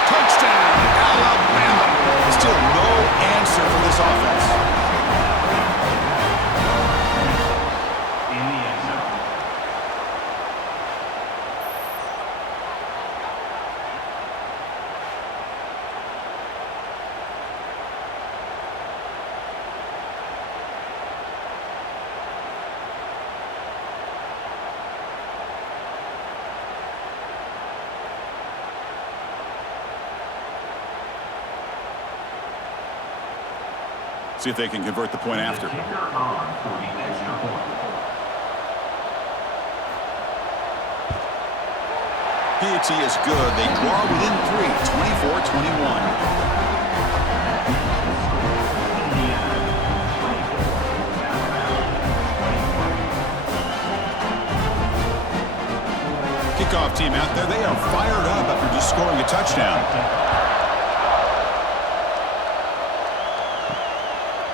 Touchdown, Alabama. Still no answer for this offense. See if they can convert the point after. PAT is good. They draw within 3, 24-21. Kickoff team out there. They are fired up after just scoring a touchdown.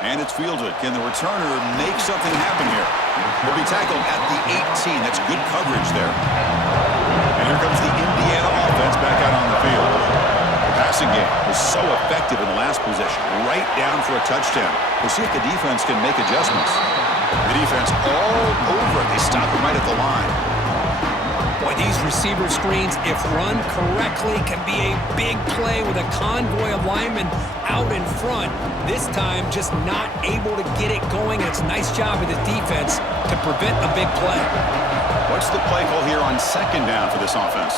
And it's fielded. Can the returner make something happen here? He'll be tackled at the 18. That's good coverage there. And here comes the Indiana offense back out on the field. The pass was so effective in the last possession, right down for a touchdown. We'll see if the defense can make adjustments. The defense all over it. They stop him right at the line. Boy, these receiver screens, if run correctly, can be a big play with a convoy of linemen out in front. This time, just not able to get it going, and it's a nice job of the defense to prevent a big play. What's the play call here on second down for this offense?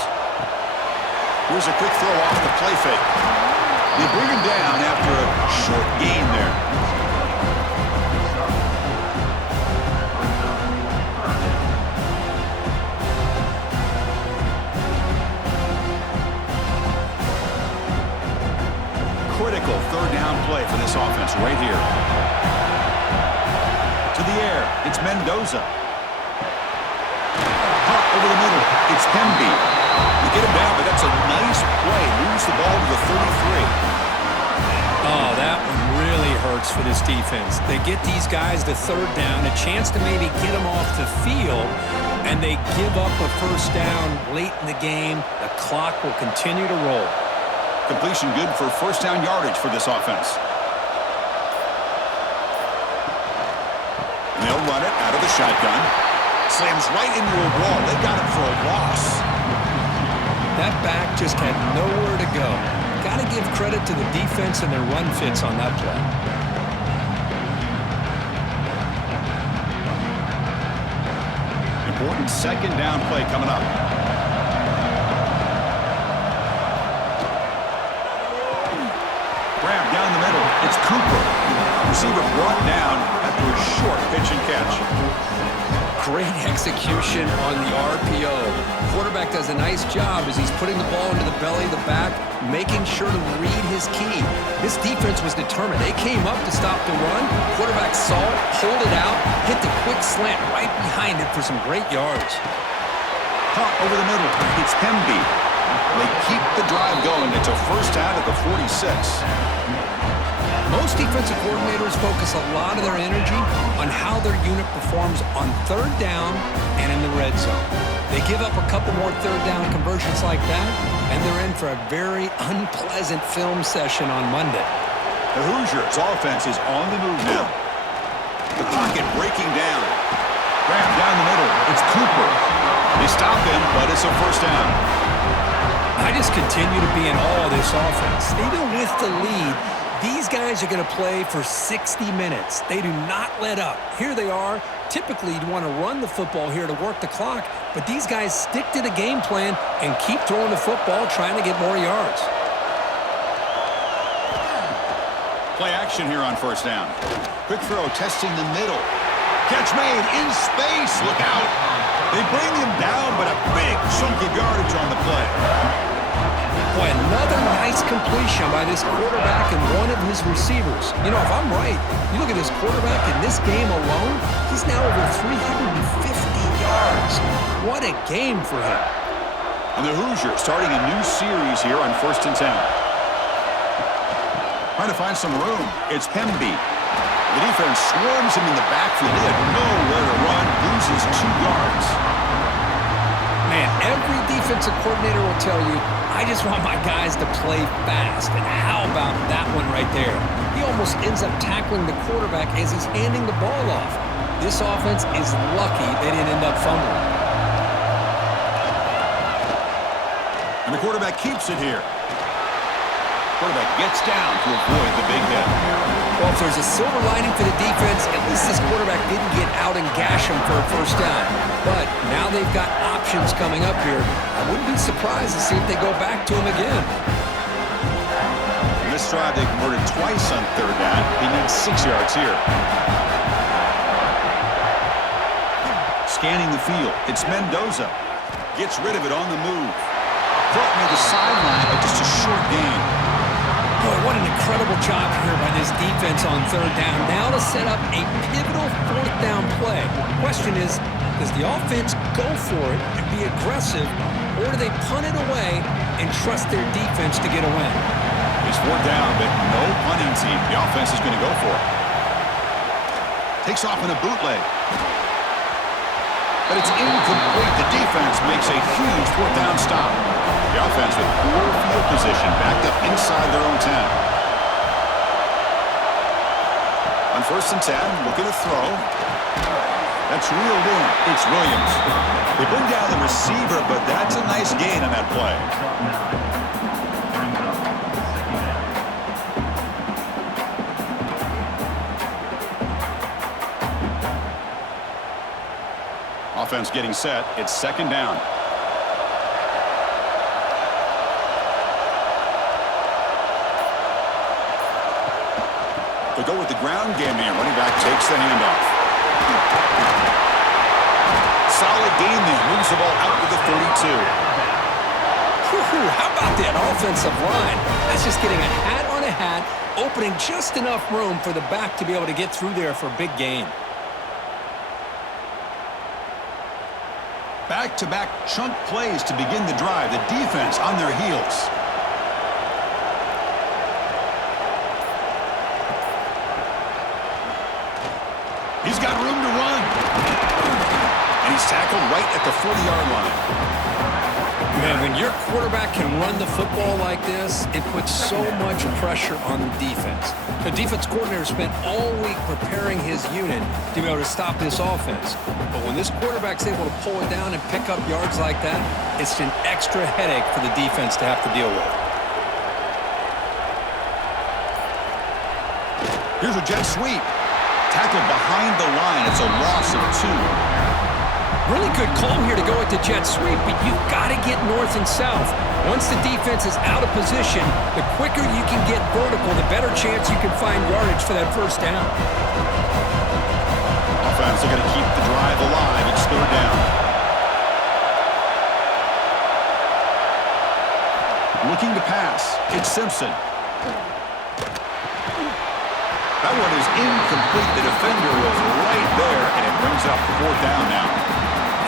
Here's a quick throw off the play fake. They bring him down after a short gain there. Critical third down play for this offense right here. To the air, it's Mendoza. Hot over the middle, it's Hemby. They get him down, but that's a nice play. Moves the ball to the 33. Oh, that one really hurts for this defense. They get these guys to third down, a chance to maybe get them off the field, and they give up a first down late in the game. The clock will continue to roll. Completion good for first down yardage for this offense. And they'll run it out of the shotgun. Slams right into a wall. They got him for a loss. That back just had nowhere to go. Got to give credit to the defense and their run fits on that play. Important second down play coming up. Grab down the middle. It's Cooper. Receiver brought down after a short pitch and catch. Great execution on the RPO. Quarterback does a nice job as he's putting the ball into the belly of the back, making sure to read his key. This defense was determined. They came up to stop the run. Quarterback saw it, pulled it out, hit the quick slant right behind it for some great yards. Caught over the middle. It's Hemby. They keep the drive going. It's a first down at the 46. Most defensive coordinators focus a lot of their energy on how their unit performs on third down and in the red zone. They give up a couple more third down conversions like that, and they're in for a very unpleasant film session on Monday. The Hoosiers' offense is on the move now. The pocket breaking down. Grab down the middle. It's Cooper. They stop him, but it's a first down. I just continue to be in awe of this offense. Even with the lead, these guys are going to play for 60 minutes. They do not let up. Here they are. Typically, you'd want to run the football here to work the clock, but these guys stick to the game plan and keep throwing the football, trying to get more yards. Play action here on first down. Quick throw, testing the middle. Catch made in space. Look out. They bring him down, but a big chunk of yardage on the play. Boy, another nice completion by this quarterback and one of his receivers. You know, if I'm right, you look at this quarterback in this game alone, he's now over 350 yards. What a game for him. And the Hoosiers starting a new series here on 1st and 10. Trying to find some room. It's Hemby. The defense swarms him in the backfield. He had nowhere to run, loses 2 yards. Man, every defensive coordinator will tell you, I just want my guys to play fast. And how about that one right there? He almost ends up tackling the quarterback as he's handing the ball off. This offense is lucky they didn't end up fumbling. And the quarterback keeps it here. Quarterback gets down to avoid the big hit. Well, if there's a silver lining for the defense, at least this quarterback didn't get out and gash him for a first down. But now they've got options coming up here. I wouldn't be surprised to see if they go back to him again. In this drive, they converted twice on third down. He needs 6 yards here. Scanning the field. It's Mendoza. Gets rid of it on the move. Caught near the sideline, but just a short gain. Boy, what an incredible job here by this defense on third down. Now to set up a pivotal fourth down play. Question is, does the offense go for it and be aggressive, or do they punt it away and trust their defense to get a win? It's 4th down, but no punting team. The offense is going to go for it. Takes off in a bootleg. but it's incomplete. The defense makes a huge fourth down stop. The offense with poor field position backed up inside their own 10. On 1st and 10, looking to throw. That's reeled in. It's Williams. They bring down the receiver, but that's a nice gain on that play. Offense getting set. It's 2nd down. They go with the ground game here. Running back takes the handoff. Solid gain there. Moves the ball out to the 32. How about that offensive line? That's just getting a hat on a hat, opening just enough room for the back to be able to get through there for a big gain. Back-to-back chunk plays to begin the drive. The defense on their heels. He's got room to run. And he's tackled right at the 40-yard line. Man, when your quarterback can run the football like this, it puts so much pressure on the defense. The defense coordinator spent all week preparing his unit to be able to stop this offense. But when this quarterback's able to pull it down and pick up yards like that, it's an extra headache for the defense to have to deal with. Here's a jet sweep. Tackled behind the line. It's a loss of 2. Really good call here to go with the jet sweep, but you've got to get north and south. Once the defense is out of position, the quicker you can get vertical, the better chance you can find yardage for that 1st down. Offense are going to keep the drive alive. It's 3rd down. Looking to pass. It's Simpson. That one is incomplete. The defender was right there, and it brings up 4th down now.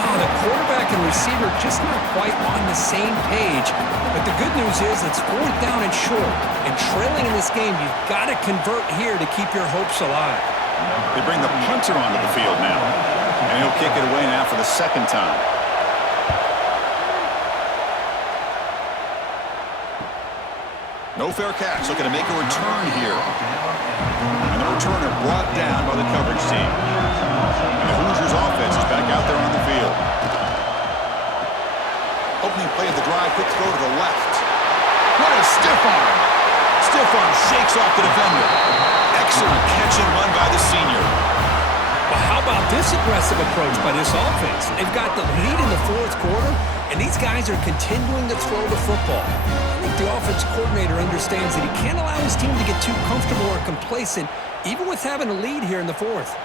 Oh, the quarterback and receiver just not quite on the same page. But the good news is it's 4th down and short. And trailing in this game, you've got to convert here to keep your hopes alive. They bring the punter onto the field now. And he'll kick it away now for the 2nd time. No fair catch. Looking to make a return here. And the returner brought down by the coverage team. And the Hoosiers offense is back out there on the field. Opening play of the drive, quick throw to the left. What a stiff arm. Stiff arm shakes off the defender. Excellent catch and run by the senior. Well, how about this aggressive approach by this offense? They've got the lead in the 4th quarter, and these guys are continuing to throw the football. I think the offense coordinator understands that he can't allow his team to get too comfortable or complacent, even with having a lead here in the 4th.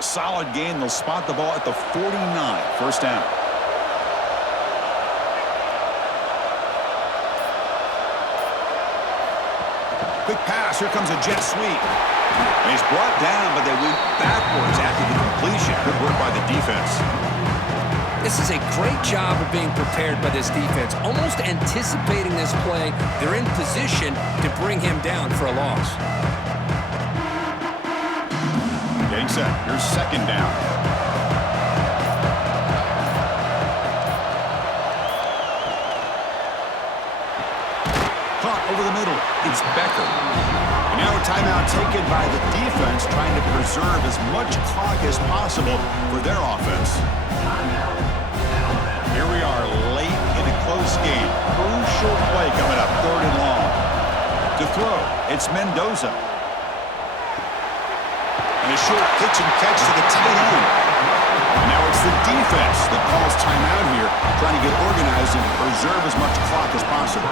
Solid gain. They'll spot the ball at the 49. 1st down. Quick pass. Here comes a jet sweep. And he's brought down, but they went backwards after the completion. Good work by the defense. This is a great job of being prepared by this defense. Almost anticipating this play, they're in position to bring him down for a loss. Getting set. Here's 2nd down. Caught over the middle. It's Becker. And now a timeout taken by the defense, trying to preserve as much clock as possible for their offense. Here we are late in a close game. Crucial play coming up, 3rd and long. To throw, it's Mendoza. And a short pitch and catch to the tight end. And now it's the defense that calls timeout here, trying to get organized and preserve as much clock as possible.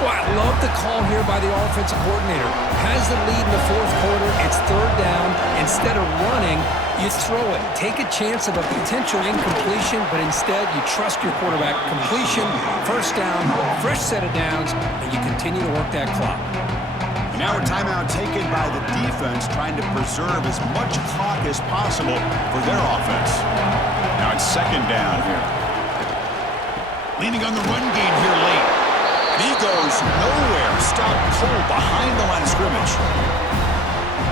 Well, I love the call here by the offensive coordinator. Has the lead in the 4th quarter. It's 3rd down. Instead of running, you throw it. Take a chance of a potential incompletion, but instead you trust your quarterback. Completion, 1st down, fresh set of downs, and you continue to work that clock. Now a timeout taken by the defense, trying to preserve as much clock as possible for their offense. Now it's second down here. Leaning on the run game here late. And he goes nowhere. Stopped cold behind the line of scrimmage.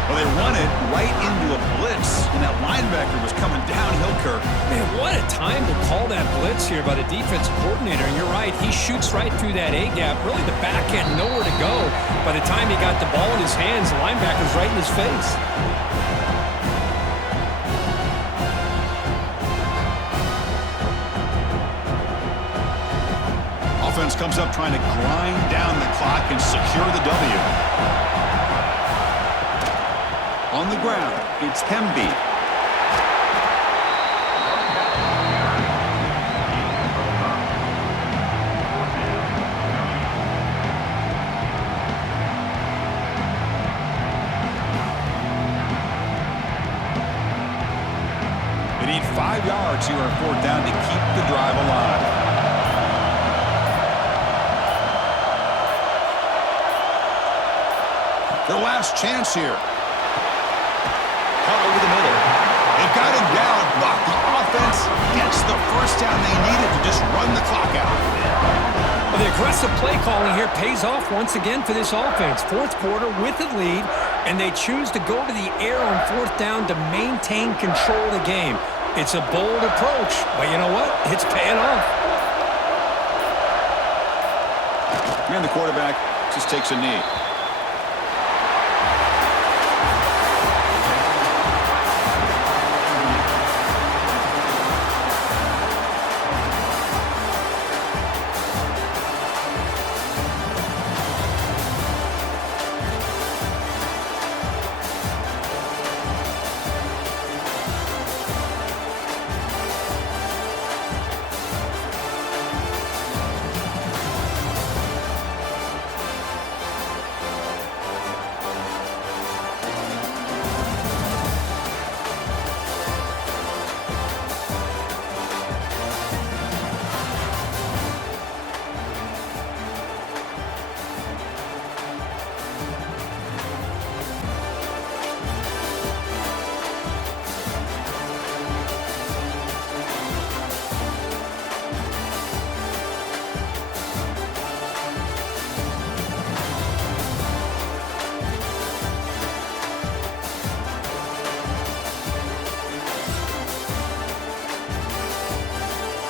Well, they run it right into a blitz, and that linebacker was coming downhill, Kirk. Man, what a time to call that blitz here by the defensive coordinator. And you're right, he shoots right through that A-gap. Really, the back end, nowhere to go. By the time he got the ball in his hands, the linebacker's right in his face. Offense comes up trying to grind down the clock and secure the W. On the ground, it's Hemby. They need 5 yards here on fourth down to keep the drive alive. Their last chance here. Over the middle. They've got him down, but the offense gets the first down they needed to just run the clock out. Well, the aggressive play calling here pays off once again for this offense. Fourth quarter with the lead, and they choose to go to the air on fourth down to maintain control of the game. It's a bold approach, but you know what? It's paying off. And the quarterback just takes a knee.